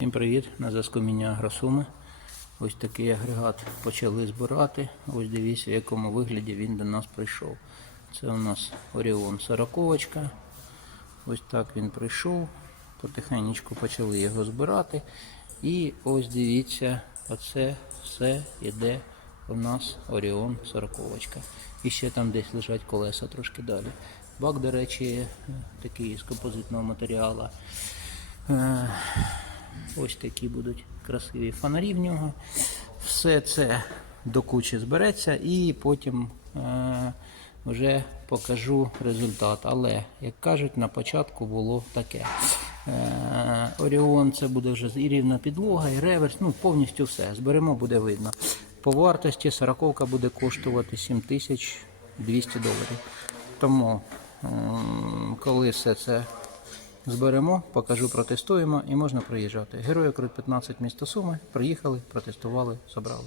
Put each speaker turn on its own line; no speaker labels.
Всім привіт! На зв'язку міні Агросуми. Ось такий агрегат почали збирати. Ось дивіться, в якому вигляді він до нас прийшов. Це у нас Оріон 40. Ось так він прийшов. Потихеньку почали його збирати. І ось дивіться, оце все йде у нас Оріон 40. І ще там десь лежать колеса трошки далі. Бак, до речі, такий з композитного матеріалу. Ось такі будуть красиві фонарі в нього. Все це до кучі збереться і потім е, вже покажу результат. Але, як кажуть, на початку було таке. Е, Оріон це буде вже і рівна підлога, і реверс, ну повністю все. Зберемо, буде видно. По вартості сороковка буде коштувати 7200 доларів. Тому, коли все це Зберемо, покажу, протестуємо і можна приїжджати. Герої Крут 15 місто Суми. Приїхали, протестували, забрали.